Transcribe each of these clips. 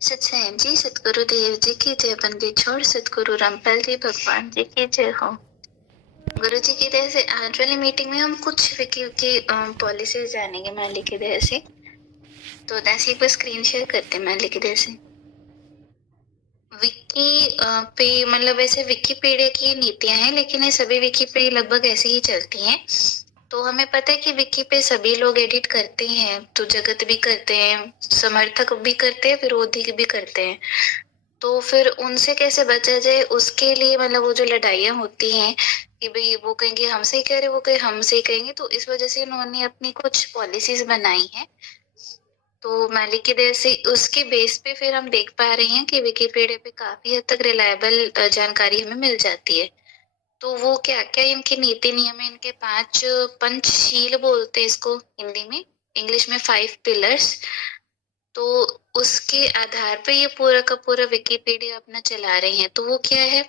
सत्साई जी, सतगुरु देव जी की जय। बंदी छोड़ सतगुरु रामपाल जी भगवान जी की जय हो। गुरु जी की दया से आज वाली मीटिंग में हम कुछ विकी की पॉलिसीज जानेंगे माली की दया से। तो जैसे एक बार स्क्रीन शेयर करते हैं माली की दया से। विकी पे मतलब ऐसे विकीपीडिया की नीतियां हैं, लेकिन ये सभी विकी पे लगभग ऐसे ही चलती हैं। तो हमें पता है कि विकी पे सभी लोग एडिट करते हैं, तो जगत भी करते हैं, समर्थक भी करते हैं, विरोधी भी करते हैं। तो फिर उनसे कैसे बचा जाए, उसके लिए मतलब वो जो लड़ाइयाँ होती हैं कि भाई वो कहेंगे हम सही कह रहे, वो कहे हम सही कहेंगे, तो इस वजह से इन्होंने अपनी कुछ पॉलिसीज बनाई हैं। तो मालिक की दया से उसके बेस पे फिर हम देख पा रहे हैं कि विकिपीडिया पे काफी हद तक रिलायबल जानकारी हमें मिल जाती है। तो वो क्या क्या इनके नीति नियम है, इनके 5 पंचशील बोलते हैं इसको हिंदी में, इंग्लिश में 5 पिलर्स। तो उसके आधार पे ये पूरा का पूरा विकिपीडिया अपना चला रहे हैं। तो वो क्या है,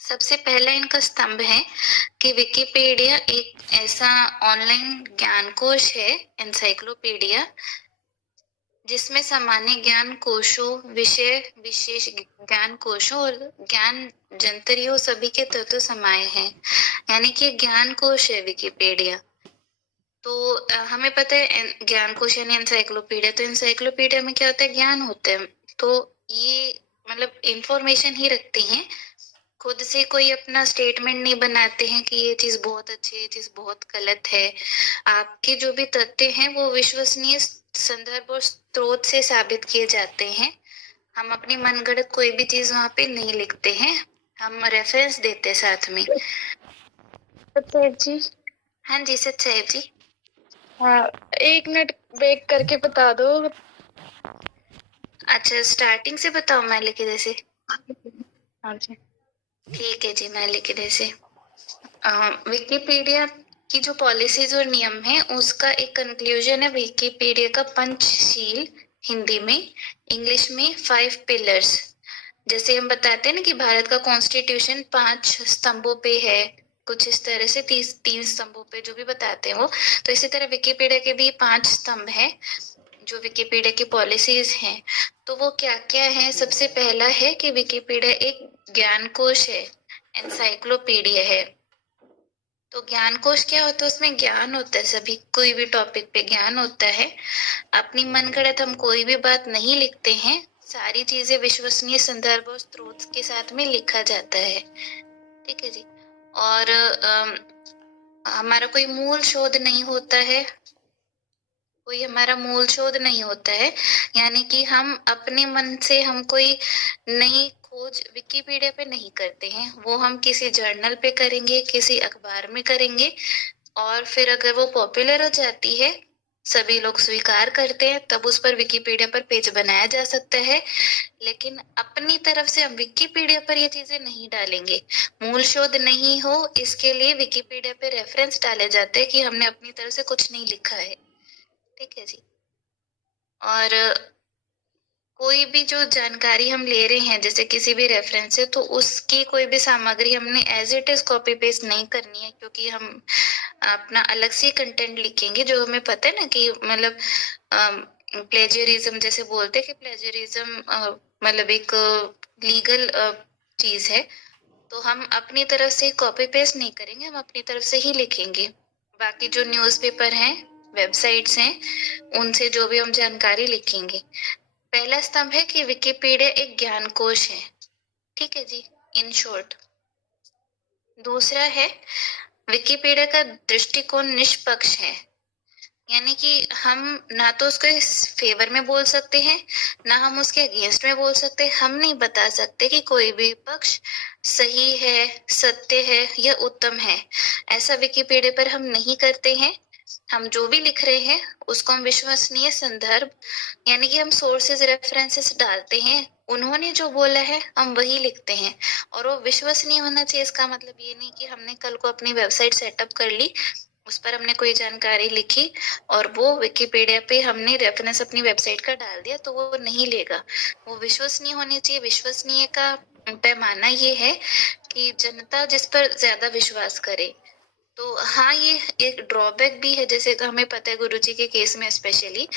सबसे पहला इनका स्तंभ है कि विकिपीडिया एक ऐसा ऑनलाइन ज्ञानकोश है, एनसाइक्लोपीडिया, जिसमें सामान्य ज्ञान कोशों, विषय विशेष ज्ञान कोशों और ज्ञान जंतरियों सभी के तत्व समाये हैं। यानी कि ज्ञान कोश है विकिपीडिया। तो हमें पता है ज्ञान कोश यानी एनसाइक्लोपीडिया। तो एनसाइक्लोपीडिया में क्या होता है, ज्ञान होता है। तो ये मतलब इंफॉर्मेशन ही रखते हैं, खुद से कोई अपना स्टेटमेंट नहीं बनाते हैं कि ये चीज बहुत अच्छी है, ये चीज बहुत गलत है। आपके जो भी तथ्य हैं वो विश्वसनीय संदर्भ और स्रोत से साबित किए जाते हैं। हम अपनी मनगढ़ंत कोई भी चीज वहां पे नहीं लिखते हैं, हम रेफरेंस देते हैं साथ में। सत्साई जी। हाँ जी सत्साई जी। हाँ, 1 मिनट बैक करके बता दो। अच्छा, स्टार्टिंग से बताओ मैं लिखे जैसे। हाँ जी, ठीक है जी, मैं लिखे जैसे। विकिपीडिया की जो पॉलिसीज और नियम है उसका एक कंक्लूजन है विकिपीडिया का पंचशील, हिंदी में, इंग्लिश में 5 पिलर्स। जैसे हम बताते हैं ना कि भारत का कॉन्स्टिट्यूशन 5 स्तंभों पे है, कुछ इस तरह से 3 स्तंभों पे जो भी बताते हैं वो। तो इसी तरह विकिपीडिया के भी 5 स्तंभ है जो विकिपीडिया की पॉलिसीज हैं। तो वो क्या क्या है, सबसे पहला है कि विकिपीडिया एक ज्ञानकोश है, एनसाइक्लोपीडिया है। तो ज्ञानकोश क्या होता है, उसमें ज्ञान होता है, सभी कोई भी टॉपिक पे ज्ञान होता है। अपनी मनगढ़ंत हम कोई भी बात नहीं लिखते हैं, सारी चीजें विश्वसनीय संदर्भ और स्रोत के साथ में लिखा जाता है। ठीक है जी। और हमारा कोई मूल शोध नहीं होता है, कोई हमारा मूल शोध नहीं होता है। यानी कि हम अपने मन से हम कोई नई खोज विकिपीडिया पे नहीं करते हैं, वो हम किसी जर्नल पे करेंगे, किसी अखबार में करेंगे, और फिर अगर वो पॉपुलर हो जाती है, सभी लोग स्वीकार करते हैं, तब उस पर विकिपीडिया पर पेज बनाया जा सकता है। लेकिन अपनी तरफ से हम विकिपीडिया पर ये चीजें नहीं डालेंगे। मूल शोध नहीं हो इसके लिए विकिपीडिया पे रेफरेंस डाले जाते हैं कि हमने अपनी तरफ से कुछ नहीं लिखा है। ठीक है जी। और कोई भी जो जानकारी हम ले रहे हैं जैसे किसी भी रेफरेंस से, तो उसकी कोई भी सामग्री हमने as it is copy paste नहीं करनी है, क्योंकि हम अपना अलग से कंटेंट लिखेंगे जो हमें पता है ना कि मतलब प्लेजरिज्म जैसे बोलते हैं कि प्लेजरिज्म मतलब एक लीगल चीज है। तो हम अपनी तरफ से कॉपी पेस्ट नहीं करेंगे, हम अपनी तरफ से ही लिखेंगे। बाकी जो न्यूज़पेपर हैं, वेबसाइट्स हैं, उनसे जो भी हम जानकारी लिखेंगे। पहला स्तंभ है कि विकिपीडिया एक ज्ञानकोश है। ठीक है जी, इन शॉर्ट। दूसरा है विकिपीडिया का दृष्टिकोण निष्पक्ष है। यानी कि हम ना तो उसके फेवर में बोल सकते हैं, ना हम उसके अगेंस्ट में बोल सकते हैं। हम नहीं बता सकते कि कोई भी पक्ष सही है, सत्य है या उत्तम है। ऐसा विकिपीडिया पर हम नहीं करते हैं। हम जो भी लिख रहे हैं उसको हम विश्वसनीय संदर्भ यानी कि हम सोर्सेज रेफरेंसेस डालते हैं, उन्होंने जो बोला है हम वही लिखते हैं। और वो विश्वसनीय होना चाहिए, इसका मतलब ये नहीं कि हमने कल को अपनी वेबसाइट सेटअप कर ली, उस पर हमने कोई जानकारी लिखी और वो विकिपीडिया पे हमने रेफरेंस अपनी वेबसाइट का डाल दिया तो वो नहीं लेगा। वो विश्वसनीय होनी चाहिए। विश्वसनीय का पैमाना ये है कि जनता जिस पर ज्यादा विश्वास करे। तो हाँ, ये एक ड्रॉबैक भी है, जैसे कि हमें पता है गुरुजी के केस में स्पेशली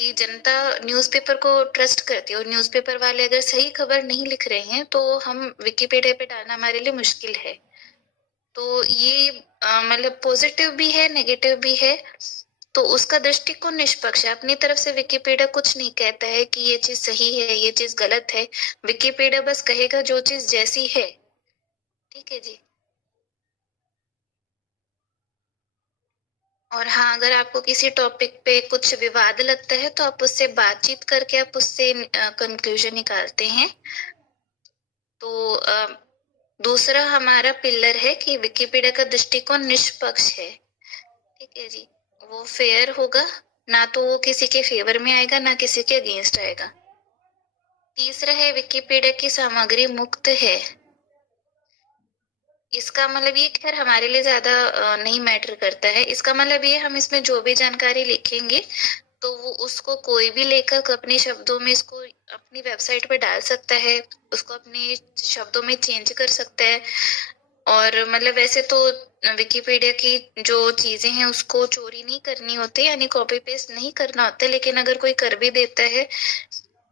कि जनता न्यूज़पेपर को ट्रस्ट करती है और न्यूज़पेपर वाले अगर सही खबर नहीं लिख रहे हैं तो हम विकिपीडिया पे डालना हमारे लिए मुश्किल है। तो ये मतलब पॉजिटिव भी है, नेगेटिव भी है। तो उसका दृष्टिकोण निष्पक्ष है। अपनी तरफ से विकिपीडिया कुछ नहीं कहता है कि ये चीज सही है, ये चीज गलत है। विकिपीडिया बस कहेगा जो चीज जैसी है। ठीक है जी। और हाँ, अगर आपको किसी टॉपिक पे कुछ विवाद लगता है तो आप उससे बातचीत करके आप उससे कंक्लूजन निकालते हैं। तो दूसरा हमारा पिलर है कि विकिपीडिया का दृष्टिकोण निष्पक्ष है। ठीक है जी। वो फेयर होगा, ना तो वो किसी के फेवर में आएगा ना किसी के अगेंस्ट आएगा। तीसरा है विकिपीडिया की सामग्री मुक्त है। इसका मतलब ये खैर हमारे लिए ज्यादा नहीं मैटर करता है। इसका मतलब ये हम इसमें जो भी जानकारी लिखेंगे तो वो उसको कोई भी लेखक अपने शब्दों में इसको अपनी वेबसाइट पे डाल सकता है, उसको अपने शब्दों में चेंज कर सकता है। और मतलब वैसे तो विकिपीडिया की जो चीजें हैं उसको चोरी नहीं करनी होती, यानी कॉपी पेस्ट नहीं करना होता, लेकिन अगर कोई कर भी देता है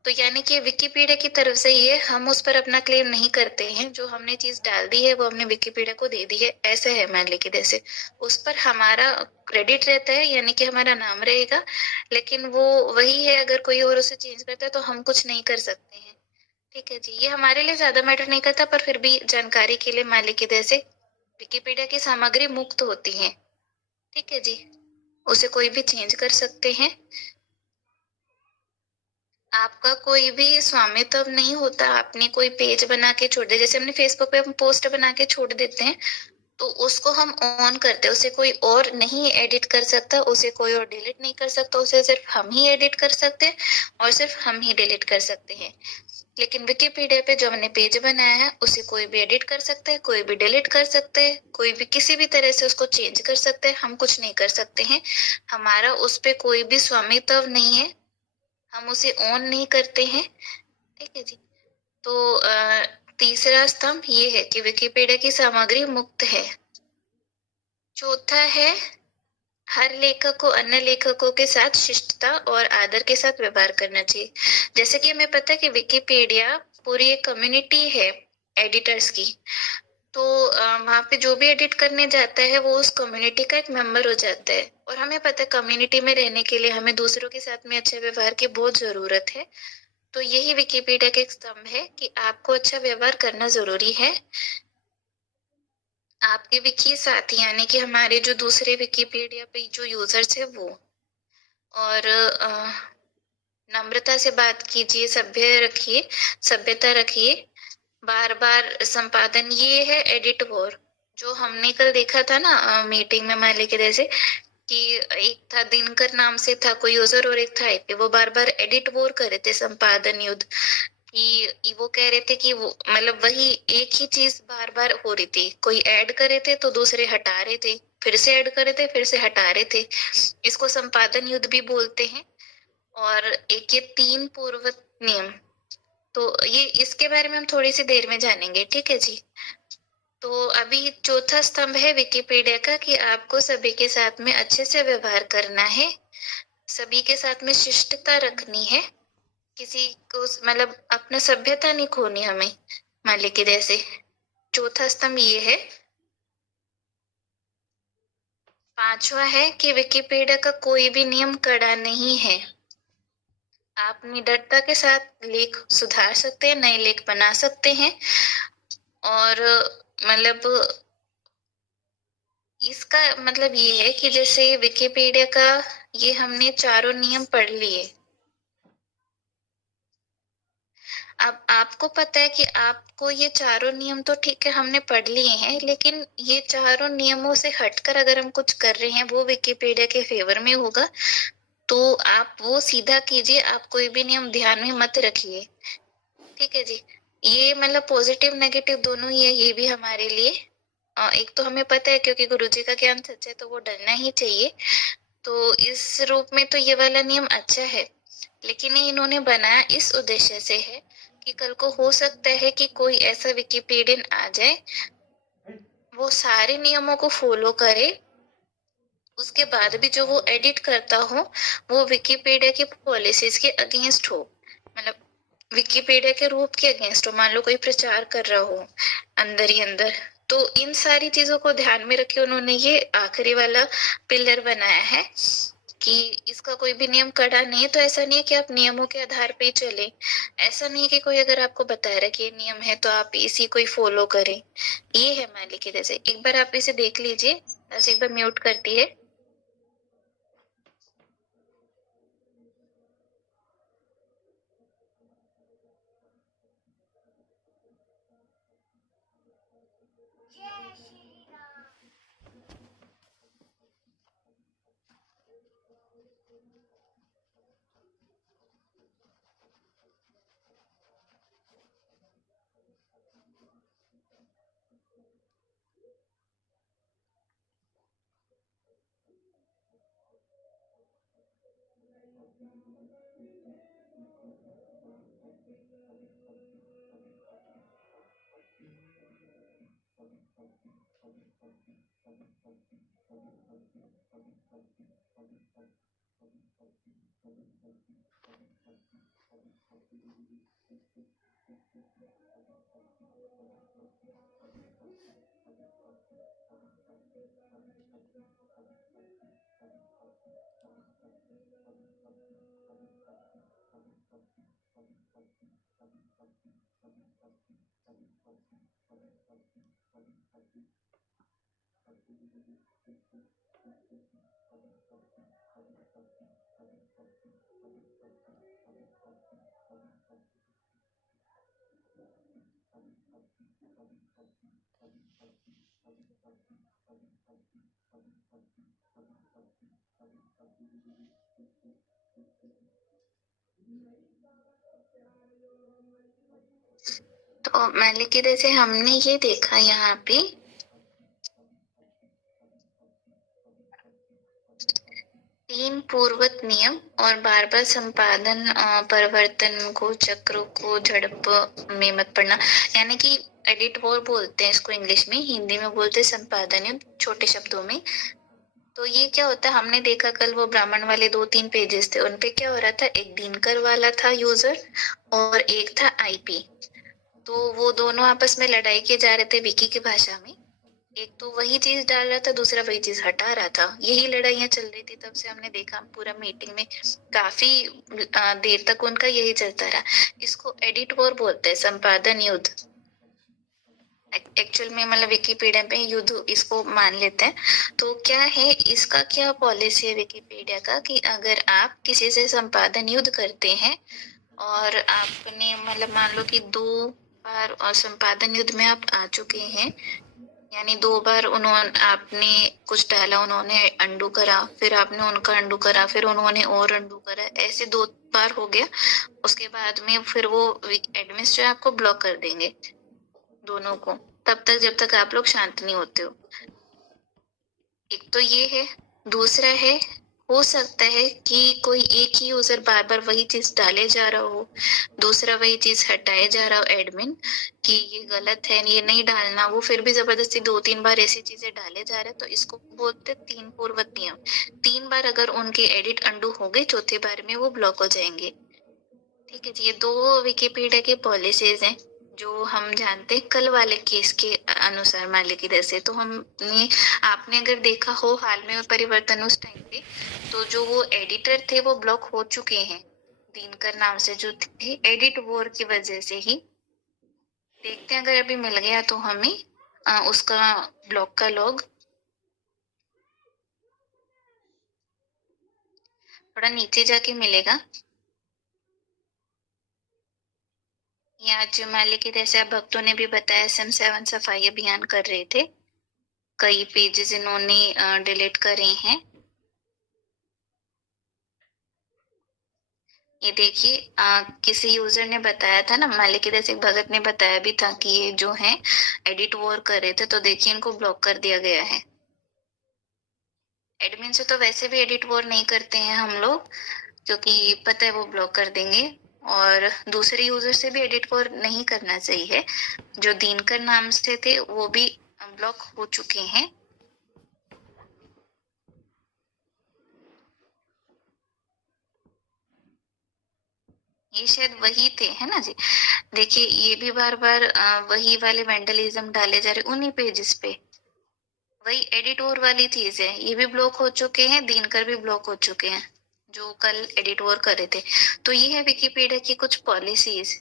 तो यानी कि विकिपीडिया की तरफ से ये हम उस पर अपना क्लेम नहीं करते हैं। जो हमने चीज डाल दी है वो हमने विकिपीडिया को दे दी है, ऐसा है मान लीजिए। जैसे उस पर हमारा क्रेडिट रहता है, यानी कि हमारा नाम रहेगा, लेकिन वो वही है। अगर कोई और उसे चेंज करता है तो हम कुछ नहीं कर सकते हैं। ठीक है जी। ये हमारे लिए ज्यादा मैटर नहीं करता, पर फिर भी जानकारी के लिए मान लीजिए जैसे विकिपीडिया की सामग्री मुक्त होती है। ठीक है जी। उसे कोई भी चेंज कर सकते हैं। आपका कोई भी स्वामित्व नहीं होता। आपने कोई पेज बना के छोड़ दिया, जैसे हमने फेसबुक पे हम पोस्ट बना के छोड़ देते हैं, तो उसको हम ऑन करते हैं। उसे कोई और नहीं एडिट कर सकता, उसे कोई और डिलीट नहीं कर सकता। उसे सिर्फ हम ही एडिट कर सकते हैं और सिर्फ हम ही डिलीट कर सकते हैं। लेकिन विकिपीडिया पे जो हमने पेज बनाया है उसे कोई भी एडिट कर सकता है, कोई भी डिलीट कर सकते हैं, कोई भी किसी भी तरह से उसको चेंज कर सकते हैं। हम कुछ नहीं कर सकते हैं। हमारा उस पे कोई भी स्वामित्व नहीं है, हम उसे ऑन नहीं करते हैं। ठीक है जी। तो तीसरा स्तंभ ये है कि विकिपीडिया की सामग्री मुक्त है। चौथा है हर लेखक को अन्य लेखकों के साथ शिष्टता और आदर के साथ व्यवहार करना चाहिए। जैसे कि हमें पता है कि विकिपीडिया पूरी एक कम्युनिटी है एडिटर्स की। तो वहां पे जो भी एडिट करने जाता है वो उस कम्युनिटी का एक मेंबर हो जाता है। और हमें पता है कम्युनिटी में रहने के लिए हमें दूसरों के साथ में अच्छे व्यवहार की बहुत जरूरत है। तो यही विकिपीडिया का एक स्तंभ है कि आपको अच्छा व्यवहार करना जरूरी है। आपके विकी साथी यानी कि हमारे जो दूसरे विकिपीडिया पे जो यूजर्स है वो, और नम्रता से बात कीजिए, सभ्य रखिए, सभ्यता रखिए, बार बार संपादन। ये है एडिट वॉर जो हमने कल देखा था ना मीटिंग में, मान लीजिए जैसे कि एक था दिनकर नाम से था कोई यूजर और एक था आईपी, वो बार बार एडिट वॉर कर रहे थे, संपादन युद्ध। कि वो कह रहे थे कि वो मतलब वही एक ही चीज बार बार हो रही थी। कोई ऐड कर रहे थे तो दूसरे हटा रहे थे, फिर से ऐड कर रहे थे फिर से हटा रहे थे। इसको संपादन युद्ध भी बोलते हैं। और एक ये 3 पूर्व नियम, तो ये इसके बारे में हम थोड़ी सी देर में जानेंगे। ठीक है जी। तो अभी चौथा स्तंभ है विकिपीडिया का कि आपको सभी के साथ में अच्छे से व्यवहार करना है, सभी के साथ में शिष्टता रखनी है, किसी को मतलब अपना सभ्यता नहीं खोनी हमें, मान लीजिए जैसे। चौथा स्तंभ ये है। पांचवा है कि विकिपीडिया का कोई भी नियम कड़ा नहीं है। आप निडरता के साथ लेख सुधार सकते हैं, नए लेख बना सकते हैं। और मतलब इसका मतलब ये है कि जैसे विकिपीडिया का ये हमने चारों नियम पढ़ लिए। अब आपको पता है कि आपको ये चारों नियम तो ठीक है हमने पढ़ लिए हैं, लेकिन ये चारों नियमों से हटकर अगर हम कुछ कर रहे हैं वो विकिपीडिया के फेवर में होगा, तो आप वो सीधा कीजिए। आप कोई भी नियम ध्यान में मत रखिए। ठीक है जी। ये मतलब पॉजिटिव नेगेटिव दोनों ही है, ये भी हमारे लिए। एक तो हमें पता है क्योंकि गुरुजी का ज्ञान सच है तो वो डरना ही चाहिए। तो इस रूप में तो ये वाला नियम अच्छा है, लेकिन ये इन्होंने बनाया इस उद्देश्य से है कि कल को हो सकता है कि कोई ऐसा विकिपीडियन आ जाए, वो सारे नियमों को फॉलो करे उसके बाद भी जो वो एडिट करता हो वो विकिपीडिया की पॉलिसीज के अगेंस्ट हो, मतलब विकिपीडिया के रूप के अगेंस्ट हो, मान लो कोई प्रचार कर रहा हो अंदर ही अंदर, तो इन सारी चीजों को ध्यान में रखे उन्होंने ये आखिरी वाला पिलर बनाया है कि इसका कोई भी नियम कड़ा नहीं है। तो ऐसा नहीं है कि आप नियमों के आधार पे ही चले, ऐसा नहीं है कि कोई अगर आपको बता रहा है कि ये नियम है तो आप इसी को ही फॉलो करें। ये है मालिक की जैसे, एक बार आप इसे देख लीजिए। बस एक बार म्यूट करती है। तो मालिक की जैसे हमने ये देखा यहाँ पे 3 पूर्वत नियम और बार-बार संपादन परिवर्तन को चक्रों को झड़प में मत पड़ना, यानी कि एडिट वॉर बोलते हैं इसको इंग्लिश में, हिंदी में बोलते हैं संपादन युद्ध छोटे शब्दों में। तो ये क्या होता है, हमने देखा कल वो ब्राह्मण वाले 2-3 पेजेस थे, उनपे क्या हो रहा था, एक दिनकर वाला था यूजर और एक था आईपी। तो वो दोनों आपस में लड़ाई के जा रहे थे विकी की भाषा में, एक तो वही चीज डाल रहा था, दूसरा वही चीज हटा रहा था, यही लड़ाइयां चल रही थी। तब से हमने देखा पूरा मीटिंग में काफी देर तक उनका यही चलता रहा। इसको एडिट वॉर बोलते हैं, संपादन युद्ध। एक्चुअल में मतलब विकिपीडिया पे युद्ध इसको मान लेते हैं। तो क्या है, इसका क्या पॉलिसी है विकिपीडिया का कि अगर आप किसी से संपादन युद्ध करते हैं और आपने मतलब मान लो कि 2 बार और संपादन युद्ध में आप आ चुके हैं, यानी 2 बार उन्होंने आपने कुछ डाला, उन्होंने अंडू करा, फिर आपने उनका अंडू करा, फिर उन्होंने और अंडू करा, ऐसे 2 बार हो गया। उसके बाद में फिर वो एडमिनिस्ट्रेटर आपको ब्लॉक कर देंगे दोनों को, तब तक जब तक आप लोग शांत नहीं होते हो। एक तो ये है। दूसरा है, हो सकता है कि कोई एक ही यूजर बार बार वही चीज डाले जा रहा हो, दूसरा वही चीज हटाए जा रहा हो एडमिन कि ये गलत है, ये नहीं डालना, वो फिर भी जबरदस्ती 2-3 बार ऐसी चीजें डाले जा रहे हैं। तो इसको बोलते 3 पूर्वत नियम। 3 बार अगर उनके एडिट अंडू हो गए, चौथे बार में वो ब्लॉक हो जाएंगे। ठीक है जी, ये 2 विकिपीडिया के पॉलिसीज हैं जो हम जानते हैं कल वाले केस के अनुसार मालिक की से। तो हमने आपने अगर देखा हो हाल में परिवर्तन उस टाइम पे, तो जो वो एडिटर थे वो ब्लॉक हो चुके हैं, दिनकर नाम से जो थे, एडिट वॉर की वजह से ही। देखते हैं अगर अभी मिल गया तो हमें उसका ब्लॉक का लॉग। थोड़ा नीचे जाके मिलेगा। ये आज मालिक की जैसे भक्तों ने भी बताया, SM7 सफाई अभियान कर रहे थे, कई पेजेस इन्होंने डिलीट करे हैं। ये देखिए, किसी यूजर ने बताया था ना, मालिक की जैसे भगत ने बताया भी था कि ये जो है एडिट वॉर कर रहे थे, तो देखिए इनको ब्लॉक कर दिया गया है। एडमिन से तो वैसे भी एडिट वॉर नहीं करते हैं हम लोग, क्योंकि पता है वो ब्लॉक कर देंगे, और दूसरे यूजर से भी एडिट वॉर नहीं करना चाहिए। जो दिनकर नाम से थे वो भी ब्लॉक हो चुके हैं। ये शायद वही थे, है ना जी। देखिए ये भी बार बार वही वाले वेंडलिज्म डाले जा रहे उन्हीं पेजेस पे, वही एडिटोर वाली चीज है। ये भी ब्लॉक हो चुके हैं, दिनकर भी ब्लॉक हो चुके हैं जो कल एडिटोर कर रहे थे। तो ये है विकिपीडिया की कुछ पॉलिसीज।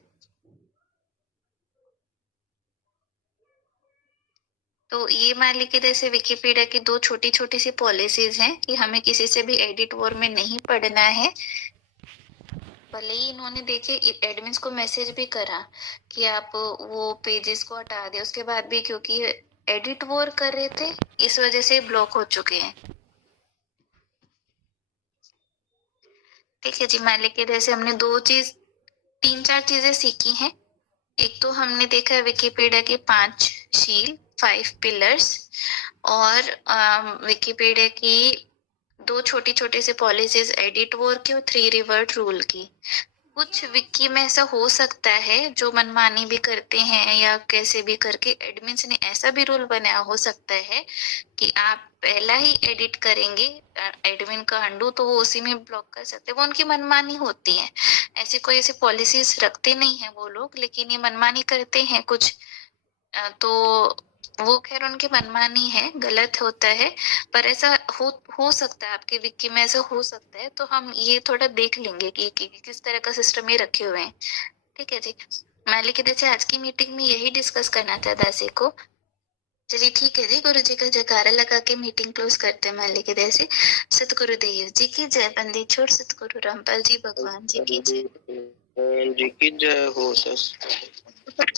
तो ये मान लीजिए जैसे विकिपीडिया की दो छोटी छोटी सी पॉलिसीज हैं कि हमें किसी से भी एडिट वोर में नहीं पढ़ना है। भले ही इन्होंने देखे एडमिन्स को मैसेज भी करा कि आप वो पेजेस को हटा दे, उसके बाद भी क्योंकि एडिट वोर कर रहे थे इस वजह से ब्लॉक हो चुके हैं। ठीक है जी, मान लीजिए जैसे हमने तीन चार चीजें सीखी हैं। एक तो हमने देखा है विकिपीडिया के 5 शील 5 पिलर्स, और विकिपीडिया की दो छोटी छोटी सी पॉलिसीज एडिट वोर की और 3 रिवर्ट रूल की। कुछ विकी में ऐसा हो सकता है जो मनमानी भी करते हैं या कैसे भी करके एडमिन्स ने ऐसा भी रूल बनाया हो सकता है कि आप पहला ही एडिट करेंगे एडमिन का अंडू तो वो उसी में ब्लॉक कर सकते हैं। वो उनकी मनमानी होती है, ऐसी कोई ऐसी पॉलिसीज रखते नहीं है वो लोग, लेकिन ये मनमानी करते हैं कुछ। तो वो खैर उनकी मनमानी है, गलत होता है, पर ऐसा हो सकता है आपके विकी में ऐसा हो सकता है। तो हम ये थोड़ा देख लेंगे कि किस तरह का सिस्टम ये रखे हुए हैं। ठीक है जी, मान लीजिए जैसे आज की मीटिंग में यही डिस्कस करना था दासी को। चलिए ठीक है जी, गुरु जी का जयकारा लगा के मीटिंग क्लोज करते हैं। मान लीजिए जैसे सतगुरुदेव जी की जय, बंदी छोड़ सतगुरु रामपाल जी भगवान जी की जय। जी की जय हो सस।